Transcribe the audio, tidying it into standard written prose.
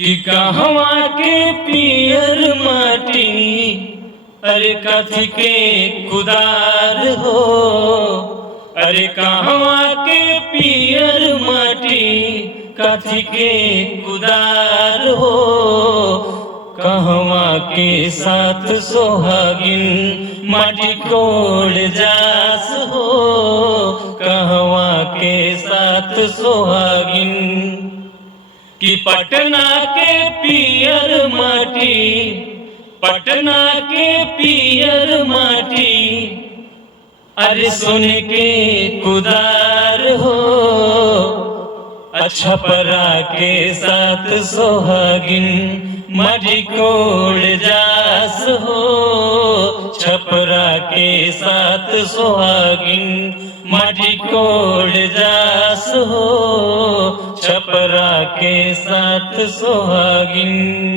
कि कहवा के पियर माटी अरे कथी के कुदार हो। अरे कहवा के पियर माटी कथी के कुदार हो। कहवा के साथ सोहागिन माटी कोड़ जास हो। कहवा के साथ सोहागिन कि पटना के पियर माटी, पटना के पियर माटी अरे सुन के कुदार हो। छपरा के साथ सोहागिन माटी कोड़ जास हो। छपरा के साथ सोहागिन माटी कोड़ जास हो। छपरा के साथ सोहागिन।